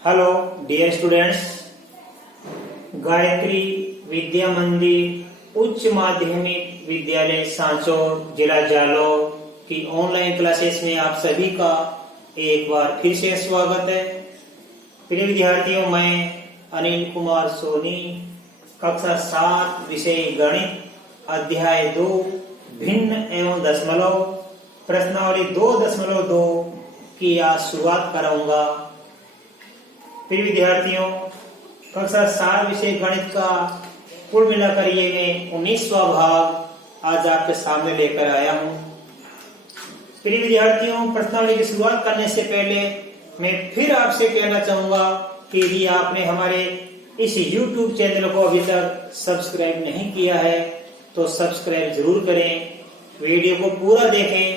Hello dear students, Gayatri विद्या मंदिर उच्च माध्यमिक विद्यालय सांचौर जिला जालौर की ऑनलाइन क्लासेस में आप सभी का एक बार फिर से स्वागत है। प्रिय विद्यार्थियों, मैं अनिल कुमार सोनी, कक्षा 7 विषय गणित अध्याय 2 भिन्न एवं दशमलव प्रश्नावली 2.2 की आज शुरुआत कराऊंगा। प्रिय विद्यार्थियों, कक्षा 7 विषय गणित का कुल मिलाकर ये मैं 19वां भाग आज आपके सामने लेकर आया हूँ। प्रिय विद्यार्थियों, प्रश्नावली की शुरुआत करने से पहले मैं फिर आपसे कहना चाहूंगा कि यदि आपने हमारे इस YouTube चैनल को अभी तक सब्सक्राइब नहीं किया है तो सब्सक्राइब जरूर करें, वीडियो को पूरा देखें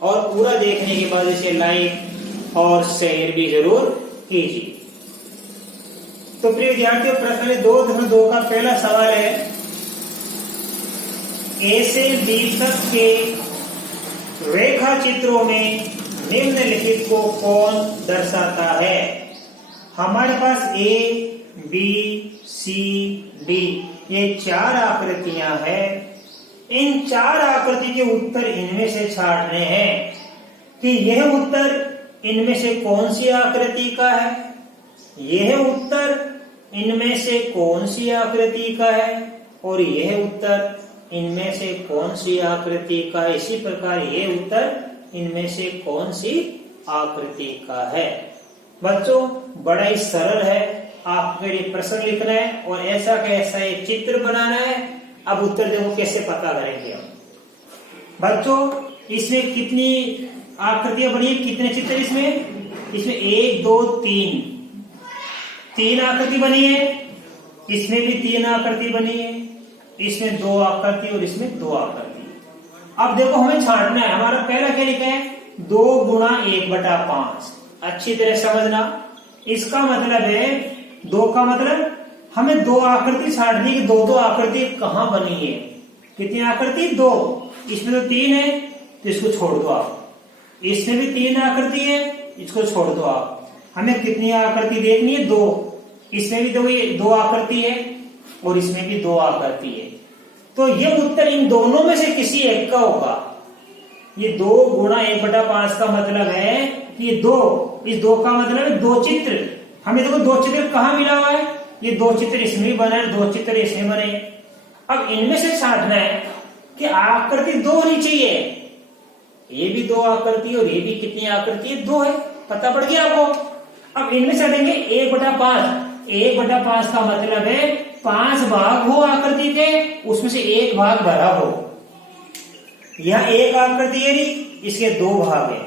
और पूरा देखने के बाद इसे लाइक और शेयर भी जरूर कीजिए। तो प्रिय विद्यार्थियों, प्रश्न 2.2 का पहला सवाल है, ए से बी तक के रेखा चित्रों में निम्नलिखित को कौन दर्शाता है। हमारे पास ए, बी, सी, डी ये 4 आकृतियां हैं। इन 4 आकृति के उत्तर इनमें से छांटने हैं कि यह उत्तर इनमें से कौन सी आकृति का है, यह उत्तर इनमें से कौन सी आकृति का है और यह उत्तर इनमें से कौन सी आकृति का है। इसी प्रकार यह उत्तर इनमें से कौन सी आकृति का है। बच्चों, बड़ा ही सरल है, आपके लिए प्रश्न लिखना है और ऐसा कैसा एक चित्र बनाना है। अब उत्तर देखो कैसे पता करेंगे हम। बच्चों, इसमें कितनी आकृतियां बनी है, कितने चित्र इसमें 1 2 3 आकृति बनी है। इसमें भी 3 आकृति बनी है, इसमें 2 आकृति और इसमें 2 आकृति। अब देखो हमें छांटना है। हमारा पहला क्या लिखा है, 2 गुणा 1/5। अच्छी तरह समझना, इसका मतलब है 2 का मतलब हमें 2 आकृति छांटनी है। 2 आकृति कहां बनी है, कितनी आकृति 2। इसमें तो 3 है तो इसको छोड़ दो आप। इसमें भी 3 आकृति है, इसको छोड़ दो आप। हमें कितनी आकृति देखनी है, 2। इसमें भी 2 आकृति है और इसमें भी 2 आकृति है। तो ये उत्तर इन दोनों में से किसी एक का होगा। ये 2 गुणा 1/5 का मतलब है कि ये 2, इस 2 का मतलब है 2 चित्र। हमें देखो 2 चित्र कहाँ मिला हुआ है, ये 2 चित्र इसमें बने, 2 चित्र इसमें बने। अब इनमें से छांटना है कि आकृति 2 होनी चाहिए। ये भी 2 आकृति और ये भी कितनी आकृति है, 2 है। पता पड़ गया आपको। अब इनमें से देंगे 1/5। 1/5 का मतलब है 5 भाग हो आकृति के, उसमें से 1 भाग भरा हो। यह 1 आकृति है, इसके 2 भाग है।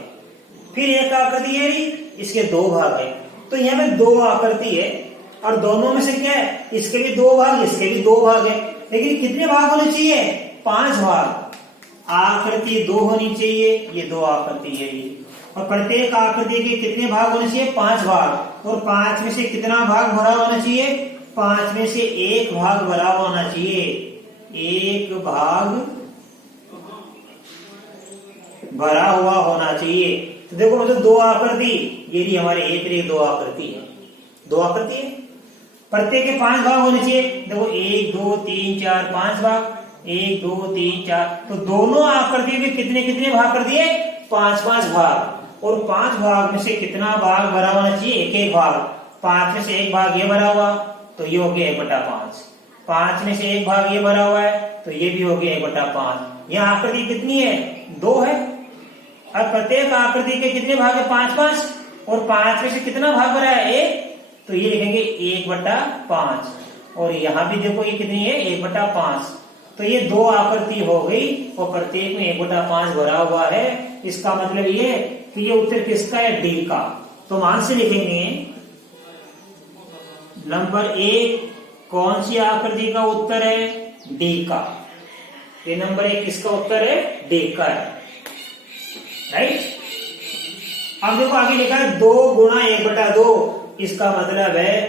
फिर 1 आकृति है, इसके 2 भाग है। तो यहाँ पे 2 आकृति है और दोनों में से क्या है, इसके भी 2 भाग, इसके भी 2 भाग है। लेकिन कितने भाग होने चाहिए, 5 भाग। आकृति 2 होनी चाहिए, ये 2 आकृति है। और प्रत्येक आकृति के कितने भाग होने चाहिए, 5 भाग। और 5 में से कितना भाग भरा होना चाहिए, 5 में से 1 भाग भरा होना चाहिए। 1 भाग भरा हुआ होना चाहिए। तो देखो मतलब 2 आकृति, ये भी हमारे 2 आकृति है। 2 आकृति है, प्रत्येक के 5 भाग होने चाहिए। देखो 1 2 3 4 5 भाग, 1 2 3 4। तो दोनों आकृतियों के कितने कितने भाग कर दिए, 5 भाग। और 5 भाग में से कितना भाग भरा होना चाहिए, 1 भाग। 5 में से 1 भाग ये भरा हुआ तो ये हो गया 1/5। 5 में से 1 भाग ये भरा हुआ है तो ये भी हो गया 1/5। यह आकृति कितनी है, 2 है। और प्रत्येक आकृति के कितने भाग है, 5 और 5 में से कितना भाग भरा है, 1। तो ये लिखेंगे 1/5। और यहाँ भी देखो ये कितनी है, 1/5। तो ये 2 आकृति हो गई और प्रत्येक में 1/5 भरा हुआ है। इसका मतलब ये कि ये उत्तर किसका है, डी का। तो मान से लिखेंगे नंबर 1 कौन सी आकृति का उत्तर है, डी का। ये नंबर 1 किसका उत्तर है, डी का है, राइट। अब देखो आगे लिखा है 2 गुणा 1/2। इसका मतलब है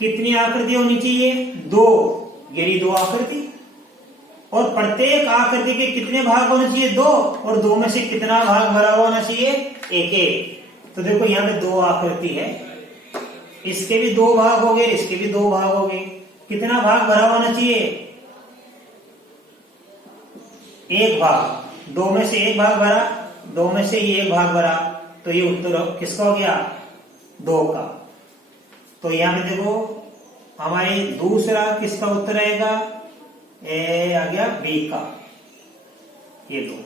कितनी आकृति होनी चाहिए, 2। ये 2 आकृति। और प्रत्येक आकृति के कितने भाग होने चाहिए, 2। और 2 में से कितना भाग भरा होना चाहिए, 1। तो देखो यहाँ पे 2 आकृति है इसके भी 2 भाग हो गए, इसके भी 2 भाग हो गए। कितना भाग भरा होना चाहिए? 1 भाग। 2 में से 1 भाग भरा, 2 में से ये 1 भाग भरा, तो ये उत्तर किसका हो गया? 2 का। तो यहां पे देखो हमारे दूसरा किसका उत्तर आएगा? ए आ गया बी का। ये 2।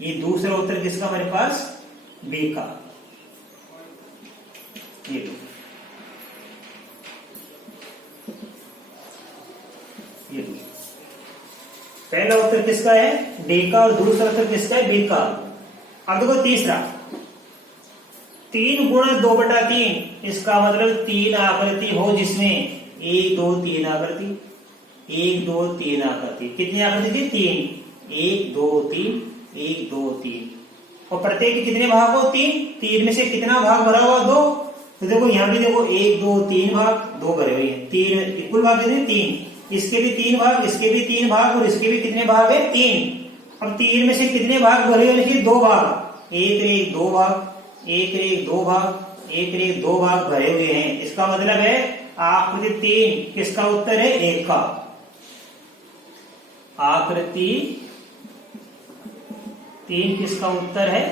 ये दूसरा उत्तर किसका हमारे पास? बी का। ये 2। ये 2। पहला उत्तर किसका है? डी का, और दूसरा उत्तर किसका है? बी का। अब देखो तीसरा, 3 गुणा 2/3, इसका मतलब 3 आकृति हो जिसमें 1 2 3 आकृति, 1 2 3 आकृति। कितनी आकृति थी? 3। 1 2 3, 1 2 3, और प्रत्येक के कितने भाग हो? 3। 3 में से कितना भाग भरा हुआ? 2। तो देखो यहां भी देखो 1 2 3 भाग, 2 भरे हुए हैं। 3 कुल भाग कितने? 3। इसके भी 3 भाग, इसके भी 3 भाग, और इसके भी कितने भाग है? 3। अब 3 में से कितने भाग भरे हुए? लिखिए 2 भाग। 1 1 2 भाग, 1 1 2 भाग, 1 1 2 भाग भरे हुए हैं। इसका मतलब है आकृति 3 किसका उत्तर है? 1 का। आकृति 3 किसका उत्तर है?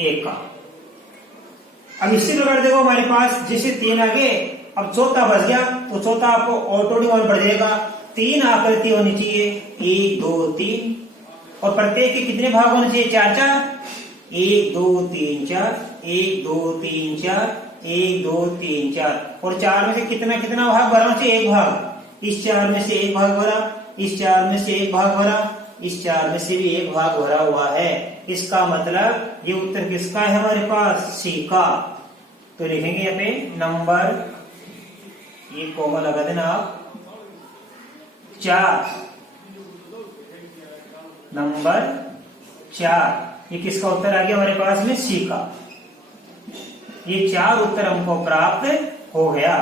1 का। अब इसी प्रकार देखो हमारे पास जैसे 3 आ गए, अब चौथा बच गया, तो चौथा आपको ऑटोमेटिक बढ़ जाएगा। 3 आकृति होनी चाहिए, 1 2 3, और प्रत्येक के कितने भाग होने चाहिए? 4 4। 1 2 3 4, 1 2 3 4, 1 2 3 4, और 4 में से कितना कितना भाग भरा होना चाहिए? 1 भाग। इस 4 में से 1 भाग भरा, इस 4 में से 1 भाग भरा, इस 4 में से भी 1 भाग भरा हुआ है। इसका मतलब ये उत्तर किसका है हमारे पास? सी का। तो लिखेंगे यहाँ पे नंबर, ये कॉमा लगा देना आप, 4। नंबर 4, ये किसका उत्तर आ गया हमारे पास में? सी का। ये 4 उत्तर हमको प्राप्त हो गया।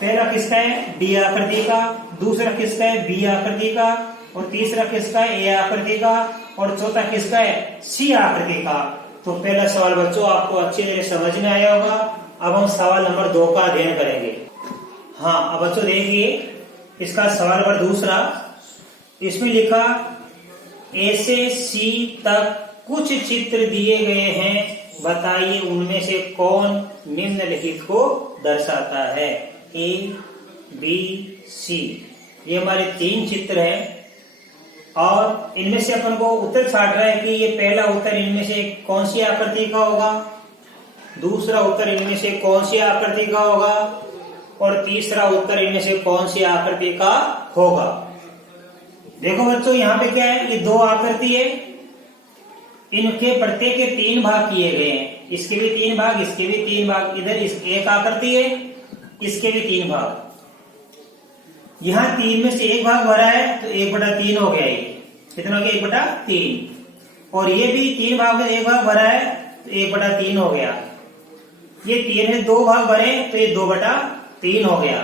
पहला किसका है? डी आकृति का, दूसरा किसका है? बी आकृति का, और तीसरा किसका है? ए आकृति का, और चौथा किसका है? सी आकृति का। तो पहला सवाल बच्चों आपको अच्छी तरह समझ में आया होगा। अब हम सवाल नंबर 2 का अध्ययन करेंगे। हाँ, अब बच्चों देखिए इसका सवाल नंबर दूसरा, इसमें लिखा ए से सी तक कुछ चित्र दिए गए हैं, बताइए उनमें से कौन निम्नलिखित को दर्शाता है? ए बी सी, ये हमारे 3 चित्र हैं, और इनमें से अपन को उत्तर छाट रहा है कि ये पहला उत्तर इनमें से कौन सी आकृति का होगा, दूसरा उत्तर इनमें से कौन सी आकृति का होगा, और तीसरा उत्तर इनमें से कौन सी आकृति का होगा। देखो बच्चों यहाँ पे क्या है? ये 2 आकृति है, इनके प्रत्येक के 3 भाग किए गए हैं। इसके भी 3 भाग, इसके भी 3 भाग, इधर एक आकृति है, इसके भी 3 भाग। यहाँ 3 में से 1 भाग भरा है, तो 1/3 हो गया। ये कितना हो गया? 1/3। और ये भी 3 भाग में 1 भाग भरा है, तो 1/3 हो गया। ये 3 में 2 भाग भरे, तो ये 2/3 हो गया।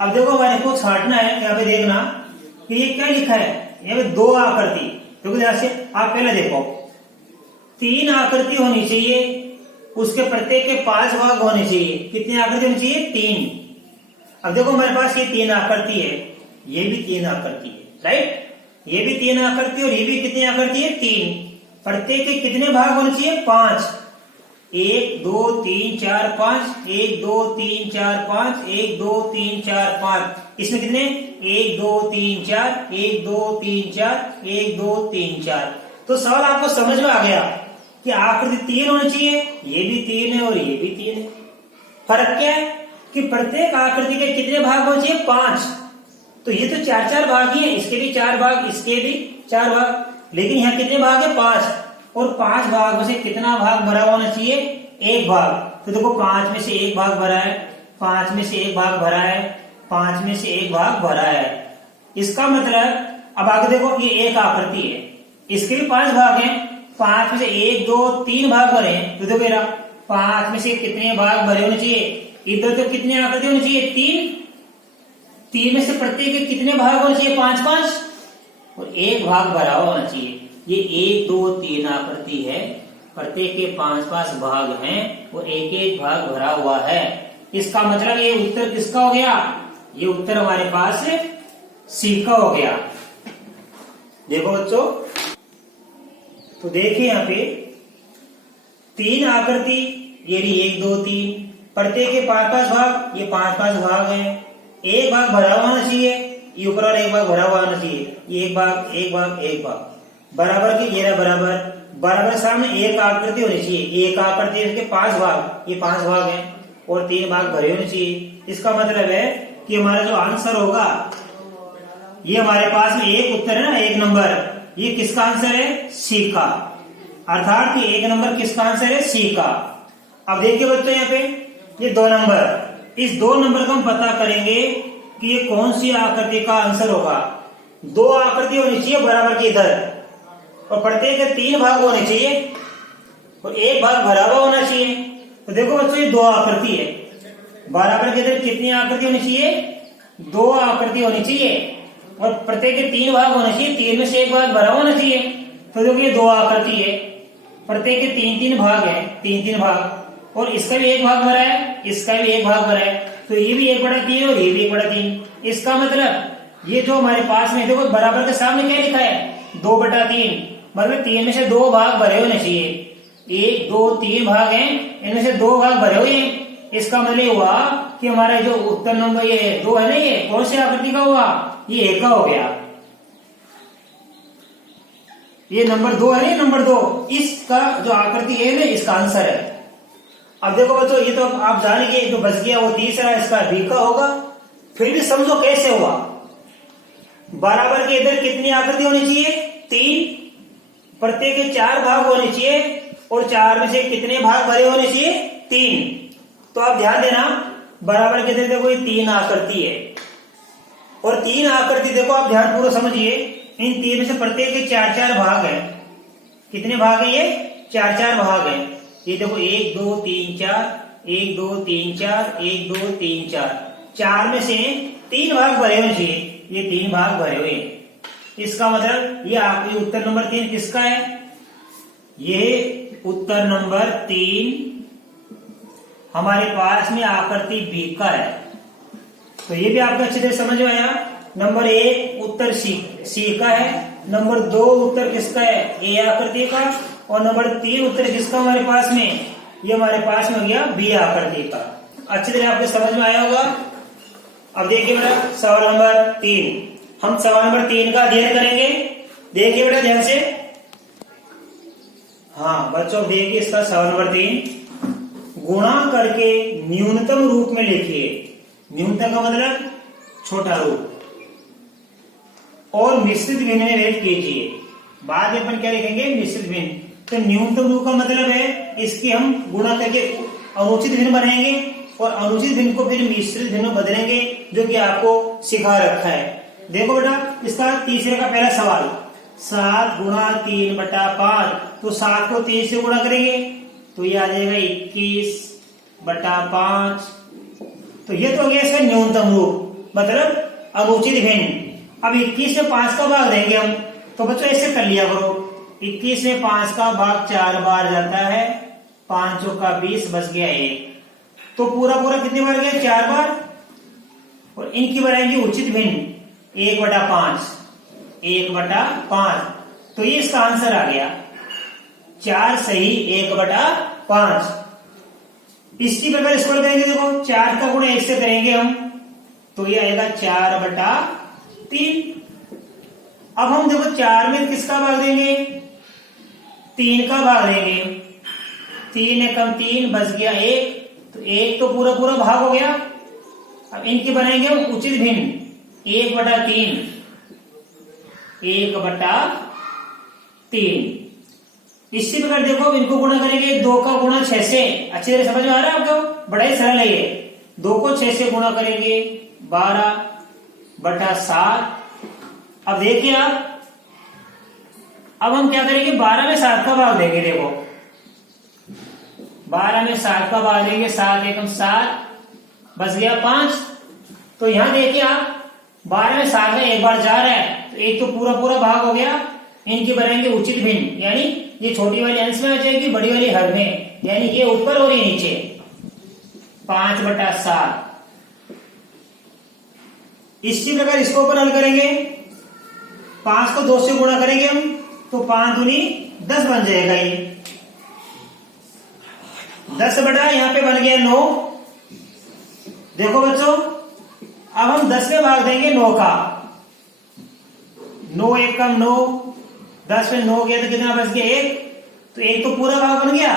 अब देखो हमारे को छांटना है, यहाँ पे देखना कि ये क्या लिखा है। यहाँ पे 2 आकृति, क्योंकि जैसे आप पहले देखो 3 आकृति होनी चाहिए, उसके प्रत्येक के 5 भाग होने चाहिए। कितनी आकृति होनी चाहिए? 3। अब देखो हमारे पास ये 3 आकृति है, ये भी 3 आकृति है, राइट? ये भी 3 आकृति, और ये भी कितनी आकृति है? 3। प्रत्येक के कितने भाग होने चाहिए? 5। 1 2 3 4 5, 1 2 3 4 5, 1 2 3 4 5। इसमें कितने? 1 2 3 4, 1 2 3 4, 1 2 3 4। तो सवाल आपको समझ में आ गया कि आकृति 3 होनी चाहिए, ये भी 3 है और ये भी 3 है। फर्क क्या है कि प्रत्येक आकृति के कितने भाग होने चाहिए? 5। तो ये तो 4 4 भाग ही है, इसके भी 4 भाग, इसके भी 4 भाग, लेकिन यहाँ कितने भाग है? 5। और 5 भाग में से कितना भाग भरा होना चाहिए? 1 भाग। तो देखो 5 में से 1 भाग भरा है, 5 में से 1 भाग भरा है, 5 में से 1 भाग भरा है। इसका मतलब अब आगे देखो ये 1 आकृति है, इसके भी 5 भाग हैं, 5 में से 1 2 3 भाग भरे हैं। तो देखो मेरा 5 में से कितने भाग भरे होने चाहिए? इधर तो कितने आकृति होनी चाहिए? 3। 3 में से प्रत्येक के कितने भाग होने चाहिए? 5 5, और 1 भाग भरा होना चाहिए। ये 1 2 3 आकृति है, प्रत्येक के 5-5 भाग हैं और एक एक भाग भरा हुआ है। इसका मतलब ये उत्तर किसका हो गया? ये उत्तर हमारे पास सी का हो गया। देखो बच्चों, तो देखिए यहाँ पे 3 आकृति, ये 1 2 3, प्रत्येक के 5-5 भाग, ये 5-5 भाग हैं। एक भाग भरा हुआ होना चाहिए, ये ऊपर वाला एक भाग भरा हुआ होना चाहिए। ये एक भाग एक भाग एक भाग बराबर की घेरा बराबर बराबर सामने एक आकृति होनी चाहिए। एक आकृति के 5 भाग, ये 5 भाग हैं और 3 भाग भरे होने चाहिए। इसका मतलब है कि हमारा जो आंसर होगा, ये हमारे पास में एक उत्तर है ना, 1 नंबर, ये किसका आंसर है? सी का। अर्थात ये 1 नंबर किसका आंसर है? सी का। अब देखिए बच्चों यहाँ पे ये 2 नंबर, इस 2 नंबर को हम पता करेंगे कि ये कौन सी आकृति का आंसर होगा। 2 आकृति होनी चाहिए बराबर की इधर, और प्रत्येक के 3 भाग होने चाहिए और एक भाग भरा हुआ होना चाहिए। तो देखो बच्चों, ये 2 आकृति है, बराबर के इधर कितनी आकृति होनी चाहिए? 2 आकृति होनी चाहिए और प्रत्येक के 3 भाग होने चाहिए, 3 में से एक भाग भरा होना चाहिए। तो देखो ये 2 आकृति है, प्रत्येक के 3-3 भाग है, 3-3 भाग, और इसका भी एक भाग भरा है, इसका भी एक भाग भरा है, तो ये भी 1/3 और ये भी 1/3। इसका मतलब ये जो हमारे पास में देखो बराबर के सामने क्या लिखा है? 2/3, मतलब 3 में से 2 भाग भरे होने चाहिए। 1 2 3 भाग हैं, इनमें से 2 भाग भरे हुए हैं। इसका मतलब हुआ कि हमारा जो उत्तर नंबर ये 2 है ना, ये कौन सी आकृति का हुआ? ये 1 का हो गया। ये नंबर 2 है ना, नंबर 2, इसका जो आकृति है ना, इसका आंसर है। अब देखो बच्चों, ये तो आप जानेंगे, जो बच गया वो तीसरा, इसका बी का होगा। फिर भी समझो कैसे हुआ। बराबर के इधर कितनी आकृति होनी चाहिए? 3, प्रत्येक के 4 भाग होने चाहिए और 4 में से कितने भाग भरे होने चाहिए? 3। तो आप ध्यान देना, बराबर के इधर देखो ये 3 आकृति है और 3 आकृति देखो, आप ध्यान पूर्वक समझिए, इन 3 में से प्रत्येक के 4-4 भाग हैं। कितने भाग हैं? ये 4-4 भाग हैं। ये देखो 1 2 3 4, 1 2 3 4, 1 2 3 4, 4 में से 3 भाग भरे होने चाहिए, ये 3 भाग भरे हुए हैं। इसका मतलब ये आपकी उत्तर नंबर 3 किसका है? ये उत्तर नंबर 3 हमारे पास में आकृति बी का है। तो ये भी आपको अच्छी तरह समझ में आया। नंबर 1 उत्तर सी का है, नंबर 2 उत्तर किसका है? ए आकृति का, और नंबर 3 उत्तर किसका हमारे पास में? ये हमारे पास में हो गया बी आकृति का। अच्छी तरह आपको समझ में आया होगा। अब देखिए बेटा सवाल नंबर 3, हम सवाल नंबर 3 का अध्ययन करेंगे। देखिए बेटा ध्यान से। हाँ बच्चों देखिए, इसका सवाल नंबर 3, गुणा करके न्यूनतम रूप में लिखिए। न्यूनतम का मतलब छोटा रूप, और मिश्रित भिन्न में व्यक्त कीजिए। बाद में अपन क्या लिखेंगे? मिश्रित भिन्न। तो न्यूनतम रूप का मतलब है इसकी हम गुणा करके अनुचित भिन्न बनाएंगे और अनुचित भिन्न को फिर मिश्रित भिन्न में बदलेंगे, जो कि आपको सिखा रखा है। देखो बेटा, इसका तीसरे का पहला सवाल, 7 गुणा 3/5, तो 7 को 3 से गुणा करेंगे तो ये आ जाएगा 21/5। तो ये तो हो गया इसका न्यूनतम रूप, मतलब अनुचित भिन्न। अब 21 में 5 का भाग देंगे हम, तो बच्चों ऐसे कर लिया करो, 21 में 5 का भाग 4 बार जाता है, 5 चौका 20, बच गया 1। तो पूरा पूरा कितने बार गया? 4 बार। और इनकी बनाएंगे उचित भिन्न, 1/5, 1/5। तो ये इसका आंसर आ गया 4 सही 1/5। इसी प्रकार इसको करेंगे, देखो 4 का गुणा 1 से करेंगे हम, तो ये आएगा 4/3। अब हम देखो 4 में किसका भाग देंगे? 3 का भाग देंगे। 3 एकम 3, बच गया 1, तो 1 तो पूरा पूरा भाग हो गया। अब इनकी बनाएंगे हम उचित भिन्न, 1/3, 1/3। इसी प्रकार देखो इनको गुणा करेंगे, 2 का गुणा 6 से। अच्छी तरह समझ में आ रहा है आपको? बड़ा ही सरल है ये। 2 को 6 से गुणा करेंगे, 12/7। अब देखिए आप, अब हम क्या करेंगे? 12 में 7 का भाग देंगे। देखो 12 में 7 का भाग देंगे, 7 एकम 7, बच गया 5। तो यहां देखिए आप, 12 में 7 में एक बार जा रहा है, तो एक तो पूरा पूरा भाग हो गया, इनकी बनाएंगे उचित भिन्न, यानी ये छोटी वाली अंश में आ जाएगी, बड़ी वाली हर में, यानी ये ऊपर और ये नीचे। 5/7। इसी प्रकार इसको ऊपर हल करेंगे, 5 को 2 से गुणा करेंगे हम, तो 5 दूनी 10 बन जाएगा। ये 10 बटा यहाँ पे बन गया 9। देखो बच्चों, अब हम 10 में भाग देंगे 9 का। 9 1 कम 9, 10 में 9 गया तो कितना बच गया 1, तो 1 तो पूरा भाग बन गया।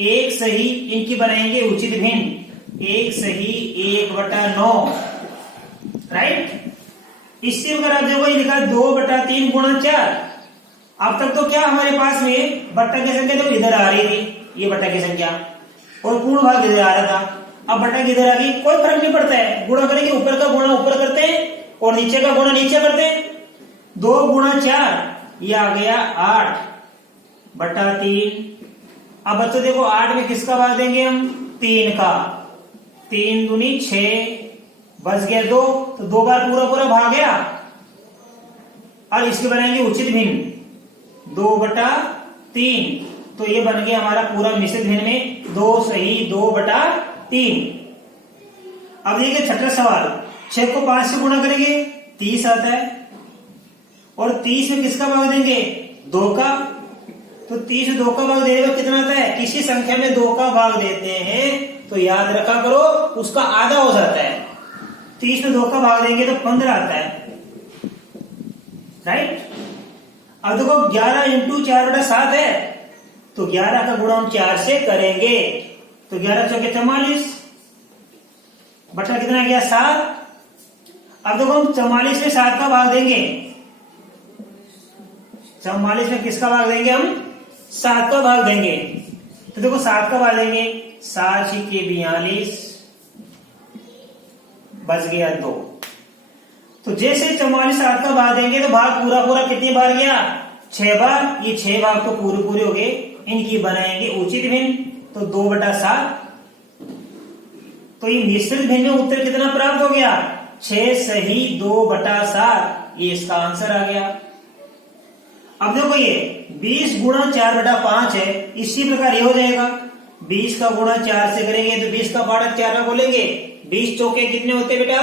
1 सही, इनकी बनाएंगे उचित भिन्न, 1 सही 1/9, राइट। इसी प्रकार आप देखो ये लिखा 2/3 गुणा 4। अब तक तो क्या हमारे पास में बट्टा की संख्या तो इधर आ रही थी, ये बट्टा की संख्या, और पूर्ण भाग इधर आ रहा था। अब बट्टा किधर आ गई, कोई फर्क नहीं पड़ता है, गुणा करेंगे, ऊपर का गुणा ऊपर करते हैं और नीचे का गुणा नीचे करते हैं। 2 गुणा 4, ये आ गया 8/3। अब बच्चों देखो 8 में किसका भाग देंगे हम, 3 का। 3 दूनी 6, बच गया 2, तो 2 बार पूरा पूरा भाग गया। और इसके बनाएंगे उचित भिन्न, 2/3, तो ये बन गया हमारा पूरा मिश्रित भिन्न में 2 सही 2/3। अब देखिए छठा सवाल, 6 को 5 से गुणा करेंगे 30 आता है, और 30 में किसका भाग देंगे, 2 का। तो 30 में 2 का भाग देने में कितना आता है, किसी संख्या में 2 का भाग देते हैं तो याद रखा करो उसका आधा हो जाता है। 30 में 2 का भाग देंगे तो 15 आता है, राइट। अब देखो 11 × 4/7 है, तो 11 का गुणा हम 4 से करेंगे, तो 11 चौके 44, बचा कितना गया 7। अब देखो हम 44 में 7 का भाग देंगे, 44 में किसका भाग देंगे हम, 7 का भाग देंगे। तो देखो 7 का भाग देंगे, 7 × 42, बच गया 2। तो जैसे 44 7 का भाग देंगे तो भाग पूरा पूरा कितनी बार गया, 6 बार। ये 6 भाग तो पूरे पूरे हो गए, इनकी बनाएंगे उचित भिन्न, तो 2/7। तो ये मिश्रित भिन्न में उत्तर कितना प्राप्त हो गया, 6 सही 2/7, ये इसका आंसर आ गया। अब देखो ये 20 गुणा 4/5 है, इसी प्रकार ये हो जाएगा। 20 का गुणा 4 से करेंगे तो 20 का फाड़क 4 में बोलेंगे, 20 चौके कितने होते हैं बेटा,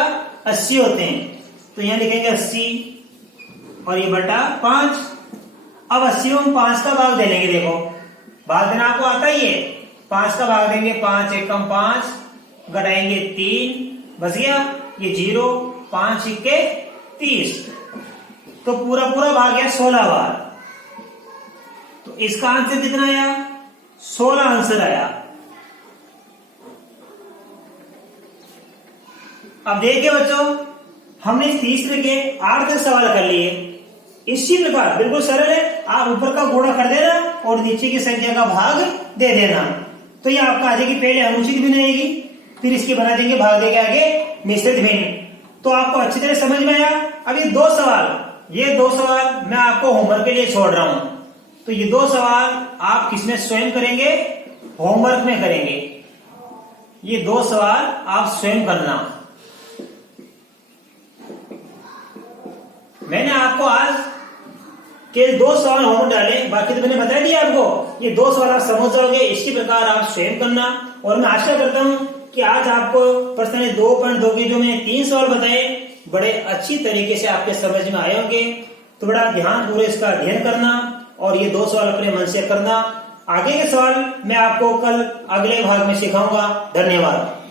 80 होते हैं। तो यहां लिखेंगे 80 और ये बटा 5। अब 80 में हम 5 का भाग दे लेंगे, देखो भाग देना आपको आता ही है। 5 का भाग देंगे, 5 1 कम 5, घटाएंगे 3, बच गया ये 0, 5 × 30, तो पूरा पूरा भाग गया 16 बार। तो इसका आंसर कितना आया, 16 आंसर आया। अब देखिए बच्चों, हमने इस तीसरे के 8 सवाल कर लिए। इसी प्रकार बिल्कुल सरल है, आप ऊपर का गुणा कर देना और नीचे की संख्या का भाग दे देना, तो ये आपका आ जाएगी। पहले अनुचित भिन्न आएगी, फिर इसकी बना देंगे भाग देंगे आगे मिश्रित भिन्न। तो आपको अच्छी तरह समझ में आया। अब ये 2 सवाल, ये 2 सवाल मैं आपको होमवर्क के लिए छोड़ रहा हूं। तो ये 2 सवाल आप किसमें स्वयं करेंगे, होमवर्क में करेंगे। ये 2 सवाल आप स्वयं करना। मैंने आपको आज के 2 सवाल होमवर्क डाले, बाकी तो मैंने बता दिया आपको। ये 2 सवाल आप समझ जाओगे, इसी प्रकार आप स्वयं करना। और मैं आशा करता हूं कि आज आपको प्रश्न 2.2 के जो मैंने 3 सवाल बताए बड़े अच्छी तरीके से आपके समझ में आए होंगे। तो बड़ा ध्यान पूर्वक इसका अध्ययन करना और ये 2 सवाल अपने मन से करना। आगे के सवाल मैं आपको कल अगले भाग में सिखाऊंगा। धन्यवाद।